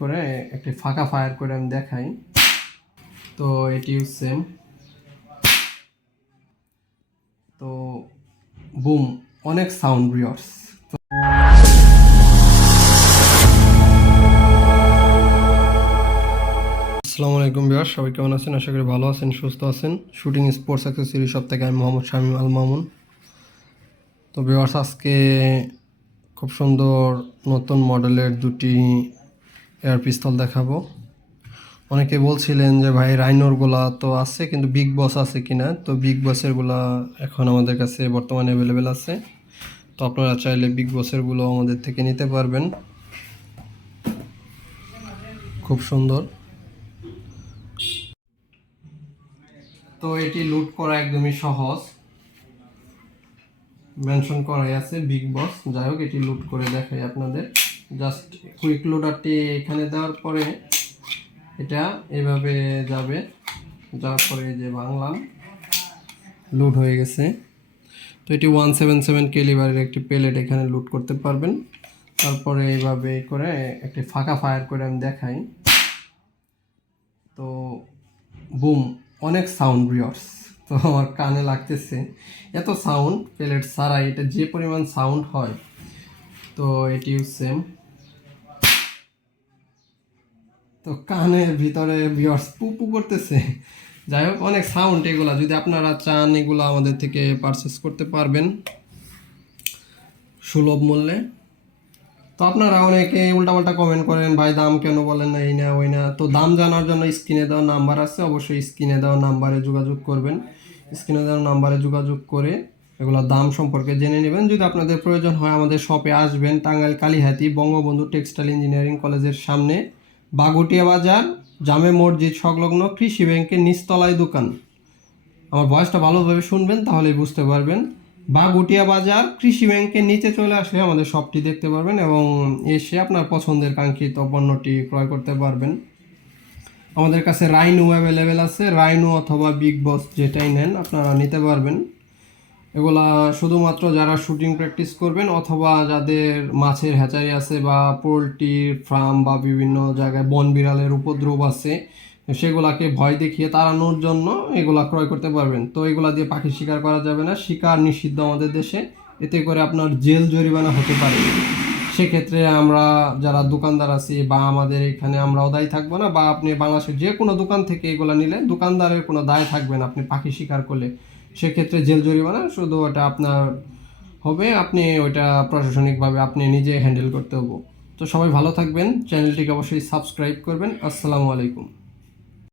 করে একটি ফাঁকা ফায়ার করে আমি দেখাই। তো এটি সেম তো বুম, অনেক সাউন্ড রিয়ার্স আসসালামু আলাইকুম বিয়ার সবাই কেমন আছেন? আশা করি ভালো আছেন, সুস্থ আছেন। শুটিং স্পোর্টস অ্যাক্সেসরি সব থেকে আমি মোহাম্মদ শামীম আল মামুন। তো বিয়ার্স আজকে খুব সুন্দর নতুন মডেলের দুটি এয়ার পিস্তল দেখাবো। অনেকে বলছিলেন যে, ভাই রাইনোরগুলা তো আছে, কিন্তু বিগ বস আছে কিনা? তো বিগ বসেরগুলা এখন আমাদের কাছে বর্তমানে অ্যাভেলেবেল আছে। তো আপনারা চাইলে বিগ বসেরগুলো আমাদের থেকে নিতে পারবেন। খুব সুন্দর। তো এটি লুট করা একদমই সহজ। মেনশন করাই আছে বিগ বস যাই হোক, এটি লুট করে দেখাই আপনাদের। জাস্ট কুইক লোডারটি এখানে দেওয়ার পরে এটা এভাবে যাবে। যাওয়ার পরে যে ভাঙলাম লুট হয়ে গেছে। তো এটি ওয়ান সেভেন সেভেন কেলিভারের একটি প্লেট এখানে লুট করতে পারবেন। তারপরে এইভাবে করে একটি ফাঁকা ফায়ার করে আমি দেখাই। তো বুম অনেক সাউন্ড রিয়ার্স তো আমার কানে লাগতেছে। এত সাউন্ড প্লেট ছাড়াই এটা যে পরিমাণ সাউন্ড হয়, তো এটিও সেম তো কানের ভিতরে ভিউয়ার্স পুপু করতেছে। যাই হোক, অনেক সাউন্ড এগুলা। যদি আপনারা চান, এগুলো আমাদের থেকে পারচেস করতে পারবেন। সুলভ মূল্যে। তো আপনারা অনেকে উল্টাপাল্টা কমেন্ট করেন, ভাই, দাম কেন বলেন না? এই না, ওই না। তো দাম জানার জন্য স্ক্রিনে দেওয়া নাম্বার আছে। অবশ্যই স্ক্রিনে দেওয়া নাম্বারে যোগাযোগ করবেন। স্ক্রিনে দেওয়া নাম্বারে যোগাযোগ করে এগুলোর দাম সম্পর্কে জেনে নেবেন। যদি আপনাদের প্রয়োজন হয়, আমাদের শপে আসবেন। টাঙ্গাইল কালীহাতি বঙ্গবন্ধু টেক্সটাইল ইঞ্জিনিয়ারিং কলেজের সামনে। বাগুটিয়া বাজার, জামে মসজিদ সংলগ্ন কৃষি ব্যাংকের নিচতলায় দোকান। আমার বয়সটা ভালোভাবে শুনবেন, তাহলেই বুঝতে পারবেন। বাগুটিয়া বাজার, কৃষি ব্যাংকের নিচে চলে আসলে আমাদের শপটি দেখতে পারবেন এবং এসে আপনার পছন্দের কাঙ্ক্ষিত পণ্যটি ক্রয় করতে পারবেন। আমাদের কাছে রাইনো অ্যাভেলেবেল আছে, রাইনো অথবা বিগ বস যেটাই নেন আপনারা নিতে পারবেন। এগুলা শুধুমাত্র যারা শুটিং প্র্যাকটিস করবেন অথবা যাদের মাছের হ্যাচারি আছে বা পোলট্রির ফার্ম বা বিভিন্ন জায়গায় বন বিড়ালের উপদ্রব আছে, সেগুলাকে ভয় দেখিয়ে তাড়ানোর জন্য এগুলা ক্রয় করতে পারবেন। তো এগুলা দিয়ে পাখি শিকার করা যাবে না। শিকার নিষিদ্ধ আমাদের দেশে। এতে করে আপনার জেল জরিমানা হতে পারে। সেক্ষেত্রে আমরা যারা দোকানদার আছি বা আমাদের এখানে আমরাও দায়ী থাকব না বা আপনি বাংলাদেশের যে কোনো দোকান থেকে এগুলো নিলে দোকানদারের কোনো দায় থাকবে না। আপনি পাখি শিকার করলে। সেক্ষেত্রে জেল জরিমানা, শুধু ওটা আপনার হবে, আপনি ওইটা প্রশাসনিকভাবে আপনি নিজে হ্যান্ডেল করতে হব। তো সবাই ভালো থাকবেন, চ্যানেলটিকে অবশ্যই সাবস্ক্রাইব করবেন। আসসালামু আলাইকুম।